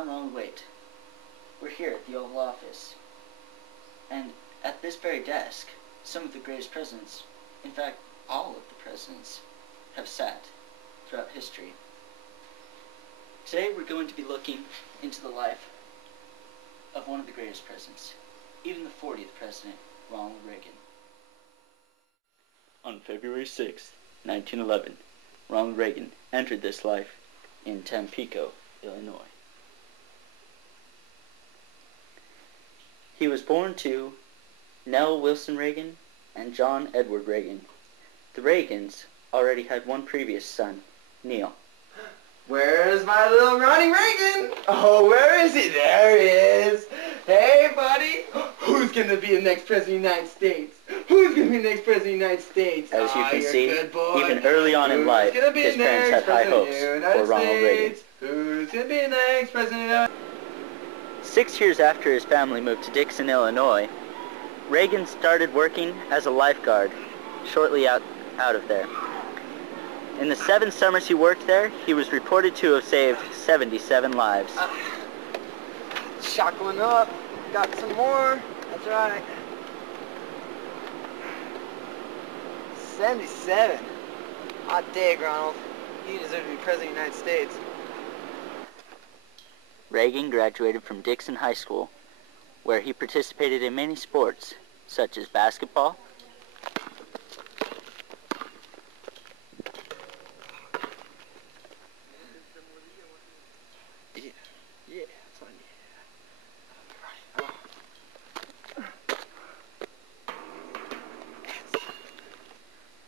I'm Ronald Waite. We're here at the Oval Office. And at this very desk, some of the greatest presidents, in fact, all of the presidents, have sat throughout history. Today we're going to be looking into the life of one of the greatest presidents, even the 40th president, Ronald Reagan. On February 6, 1911, Ronald Reagan entered this life in Tampico, Illinois. He was born to Nell Wilson Reagan and John Edward Reagan. The Reagans already had one previous son, Neil. Where's my little Ronnie Reagan? Oh, where is he? There he is. Hey, buddy. Who's going to be the next president of the United States? Who's going to be the next president of the United States? As you can see, good boy. even early on in life, his parents had high hopes for Ronald Reagan. Who's going to be the next president of... 6 years after his family moved to Dixon, Illinois, Reagan started working as a lifeguard shortly out of there. In the 7 summers he worked there, he was reported to have saved 77 lives. Chuckling up. Got some more. That's right. 77. Hot dig, Ronald. You deserve to be president of the United States. Reagan graduated from Dixon High School, where he participated in many sports, such as basketball,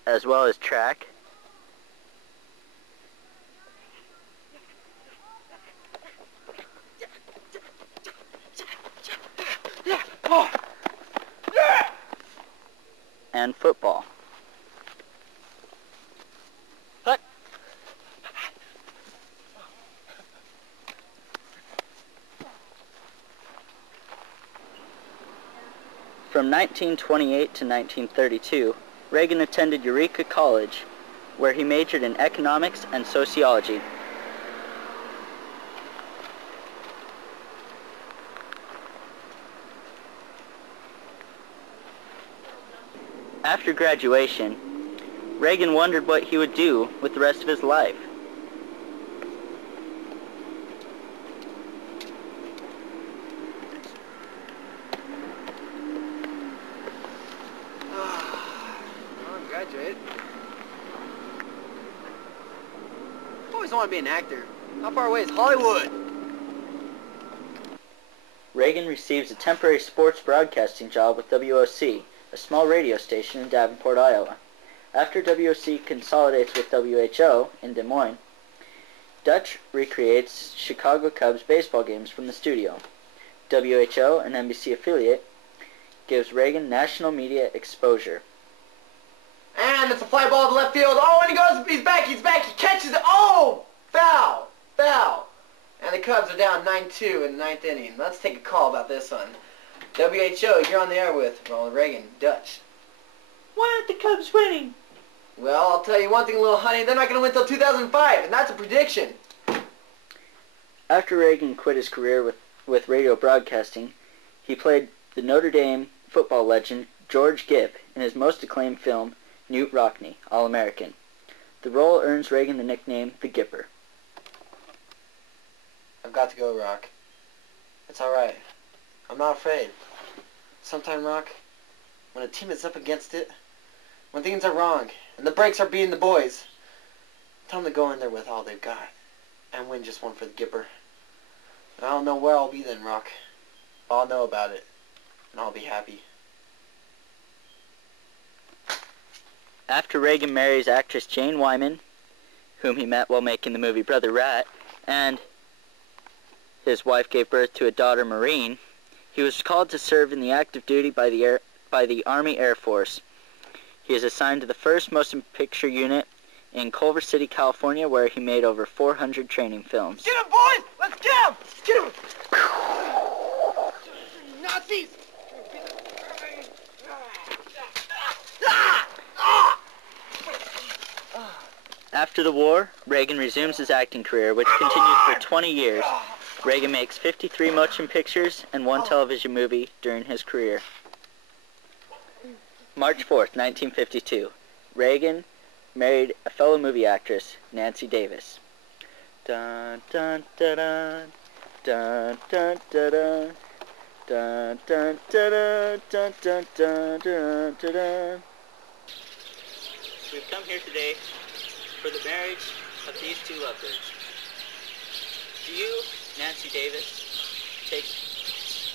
as well as track, and football. From 1928 to 1932, Reagan attended Eureka College, where he majored in economics and sociology. After graduation, Reagan wondered what he would do with the rest of his life. Graduate. I always want to be an actor. How far away is Hollywood? Reagan receives a temporary sports broadcasting job with WOC, a small radio station in Davenport, Iowa. After WOC consolidates with WHO in Des Moines, Dutch recreates Chicago Cubs baseball games from the studio. WHO, an NBC affiliate, gives Reagan national media exposure. And it's a fly ball to left field. Oh, and he goes, he's back, he catches it. Oh, foul. And the Cubs are down 9-2 in the 9th inning. Let's take a call about this one. WHO, you're on the air with Ronald Reagan, Dutch. Why aren't the Cubs winning? Well, I'll tell you one thing, little honey, they're not going to win until 2005, and that's a prediction. After Reagan quit his career with radio broadcasting, he played the Notre Dame football legend George Gipp in his most acclaimed film, Newt Rockne, All-American. The role earns Reagan the nickname the Gipper. I've got to go, Rock. It's alright. I'm not afraid. Sometime, Rock, when a team is up against it, when things are wrong, and the breaks are beating the boys, tell them to go in there with all they've got, and win just one for the Gipper. And I don't know where I'll be then, Rock. But I'll know about it, and I'll be happy. After Reagan marries actress Jane Wyman, whom he met while making the movie Brother Rat, and his wife gave birth to a daughter, Maureen, he was called to serve in the active duty by the Army Air Force. He is assigned to the 1st Motion Picture Unit in Culver City, California, where he made over 400 training films. Get him, boys! Let's get him! Get him! Nazis! After the war, Reagan resumes his acting career, which continued for 20 years, Reagan makes 53 motion pictures and 1 television movie during his career. March 4th, 1952. Reagan married a fellow movie actress, Nancy Davis. Dun dun dun dun dun dun dun dun dun dun dun dun dun dun dun. We've come here today for the marriage of these two lovebirds. Do you, Nancy Davis, take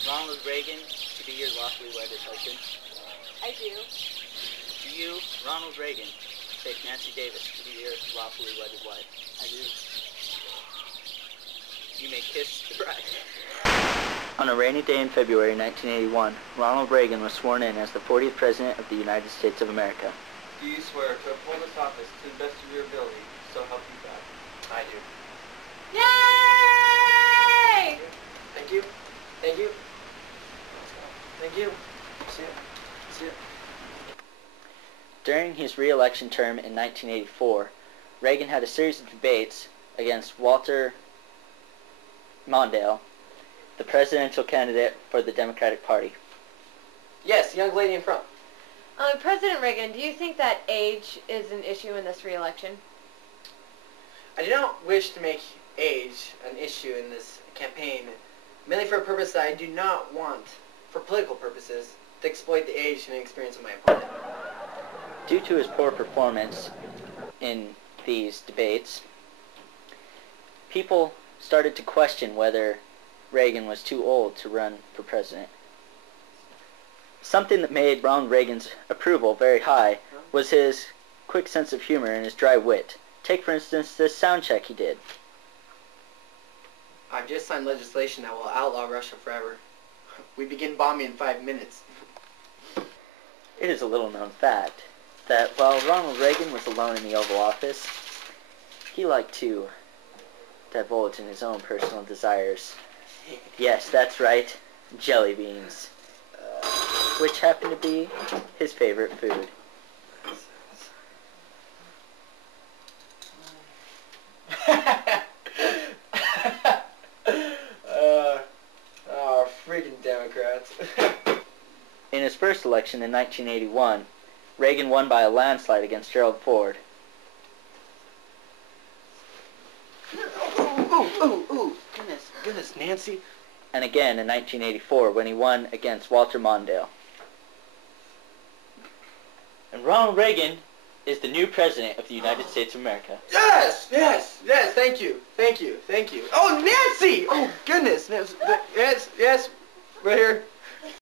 Ronald Reagan to be your lawfully wedded husband? I do. Do you, Ronald Reagan, take Nancy Davis to be your lawfully wedded wife? I do. You may kiss the bride. On a rainy day in February 1981, Ronald Reagan was sworn in as the 40th President of the United States of America. Do you swear to uphold this office to the best of your ability, so help you God? I do. Yay! Thank you. Thank you. Thank you. See ya. See ya. During his re-election term in 1984, Reagan had a series of debates against Walter Mondale, the presidential candidate for the Democratic Party. Yes, young lady in front. President Reagan, do you think that age is an issue in this re-election? I do not wish to make age an issue in this campaign, mainly for a purpose that I do not want, for political purposes, to exploit the age and experience of my opponent. Due to his poor performance in these debates, people started to question whether Reagan was too old to run for president. Something that made Ronald Reagan's approval very high was his quick sense of humor and his dry wit. Take, for instance, this sound check he did. I've just signed legislation that will outlaw Russia forever. We begin bombing in 5 minutes. It is a little-known fact that while Ronald Reagan was alone in the Oval Office, he liked to divulge in his own personal desires. Yes, that's right, jelly beans, which happened to be his favorite food. Freaking Democrats. In his first election in 1981, Reagan won by a landslide against Gerald Ford. Ooh, goodness, Nancy. And again in 1984 when he won against Walter Mondale. And Ronald Reagan is the new president of the United States of America. Yes, thank you. Oh, Nancy! Oh, goodness. Yes, right here.